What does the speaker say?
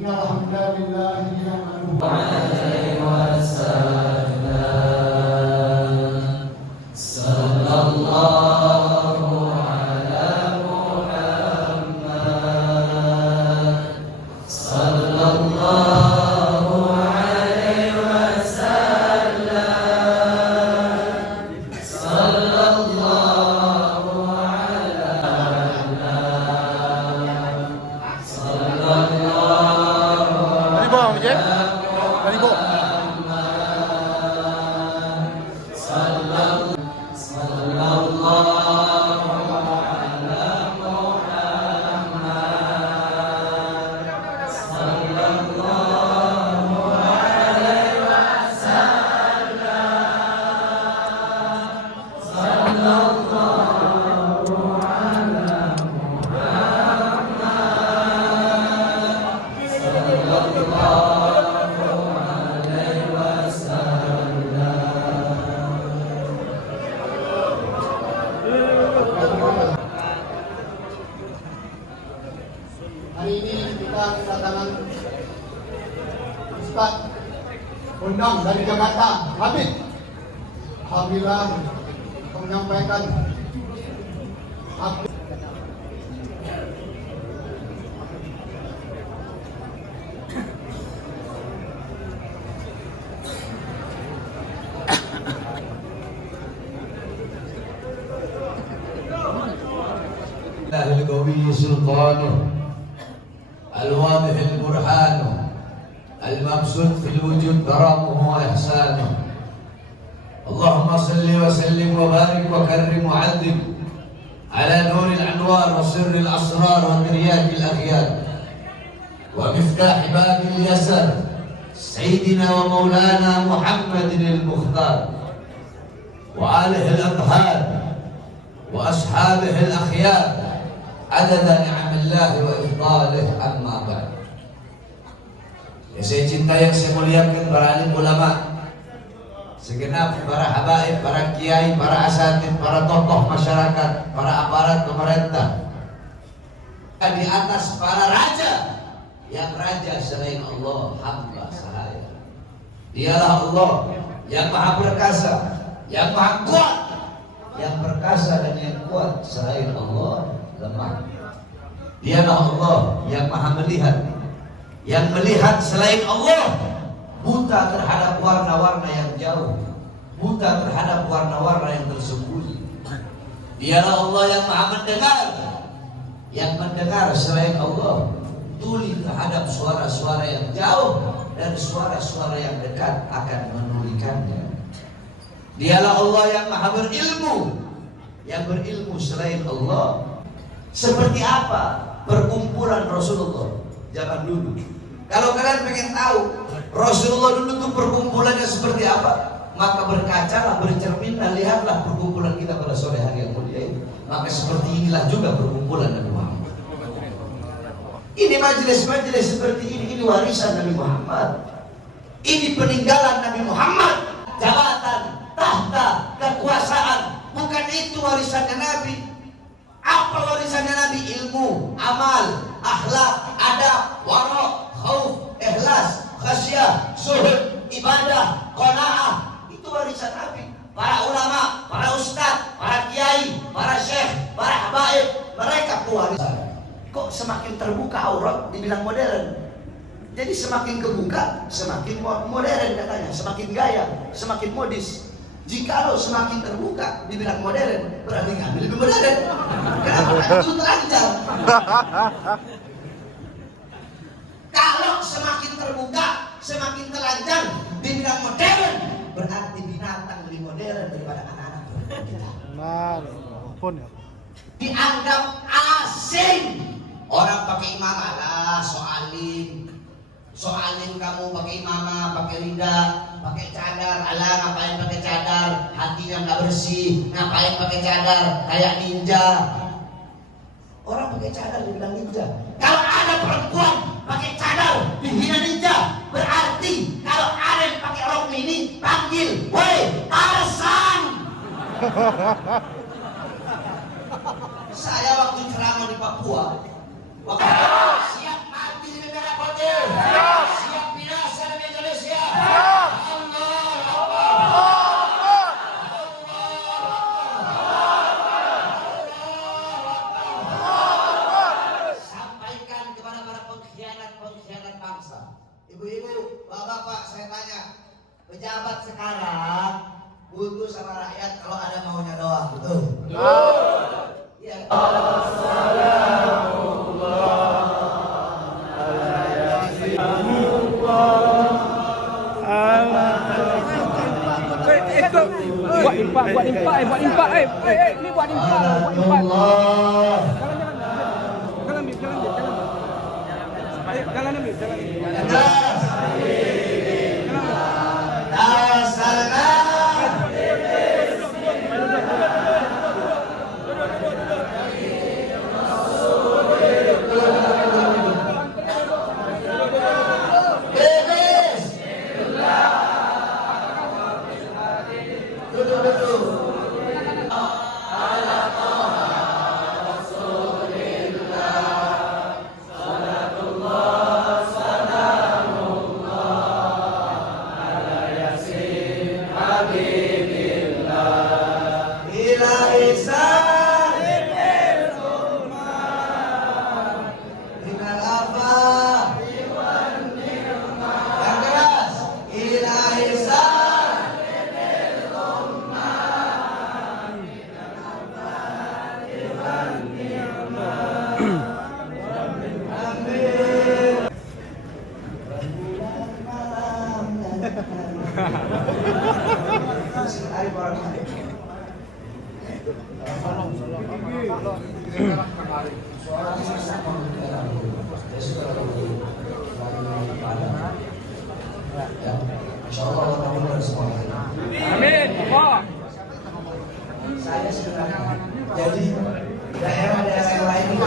Innal hamdalillah nahmaduhu Hari ini kita kedatangan Ustaz undang dari Jakarta, Habib. Alhamdulillah menyampaikan القوي سلطانه الواضح البرهان المبسوط في الوجود كرمه وإحسانه اللهم صل وسلم وبارك وكرم وعذب على نور الأنوار وسر الأسرار وترياق الأخيار ومفتاح باب اليسر سيدنا ومولانا محمد المختار وآله الأطهار وأصحابه الأخيار عدد نعم الله وإفضاله أما بعد. Saya cinta yang saya muliakan para alim ulama, segenap para habaib, para kiai, para asatid, para tokoh masyarakat, para aparat pemerintah, di atas para raja, yang raja selain Allah hamba sahaya. Dialah Allah yang maha perkasa, yang maha kuat, yang perkasa dan yang kuat selain Allah lemah. Dialah Allah yang maha melihat, yang melihat selain Allah buta terhadap warna-warna yang jauh, buta terhadap warna-warna yang tersembunyi. Dialah Allah yang maha mendengar, yang mendengar selain Allah tuli terhadap suara-suara yang jauh dan suara-suara yang dekat akan menulikannya. Dialah Allah yang maha berilmu, yang berilmu selain Allah. Seperti apa perkumpulan Rasulullah zaman dulu? Kalau kalian pengen tahu Rasulullah dulu tuh perkumpulannya seperti apa, maka berkacalah, bercerminlah, lihatlah perkumpulan kita pada sore hari yang mulia ini. Maka seperti inilah juga perkumpulan Nabi Muhammad. Ini majelis-majelis seperti ini warisan Nabi Muhammad. Ini peninggalan Nabi Muhammad. Jabatan, tahta, kekuasaan, bukan itu warisannya Nabi. Apa warisannya Nabi? Ilmu, amal, akhlak, adab, wara', khauf, ikhlas, khasyah, zuhud, ibadah, qanaah. Itu warisan Nabi. Para ulama, para ustaz, para kiai, para syekh, para habaib, mereka pewarisan. Kok semakin terbuka aurat dibilang modern? Jadi semakin kebuka, semakin modern katanya, semakin gaya, semakin modis. Jikalau semakin terbuka dibilang modern, berarti kami lebih modern. Kenapa? Itu telanjang. Kalau semakin terbuka, semakin telanjang dibilang modern, berarti binatang lebih modern daripada anak-anak kita. Dianggap asing. Orang pakai imamah, lah soalim kamu pakai imamah, pakai rida, pakai cadar, alah ngapain pakai cadar, hatinya nggak bersih, ngapain pakai cadar, kayak ninja. Orang pakai cadar dibilang ninja. Kalau ada perempuan pakai cadar dihina ninja, berarti kalau ada yang pakai rok mini panggil, woi Tarzan. Saya waktu ceramah di Papua, siap mati di negara Papua. kesehatan bangsa. Ibu-ibu, bapak-bapak, saya tanya, pejabat sekarang butuh sama rakyat kalau ada maunya doang, betul? Iya. Buat impak, ni buat impak. Jalan ambil. Amin. Saya sebenarnya jadi daerah-daerah yang lain ini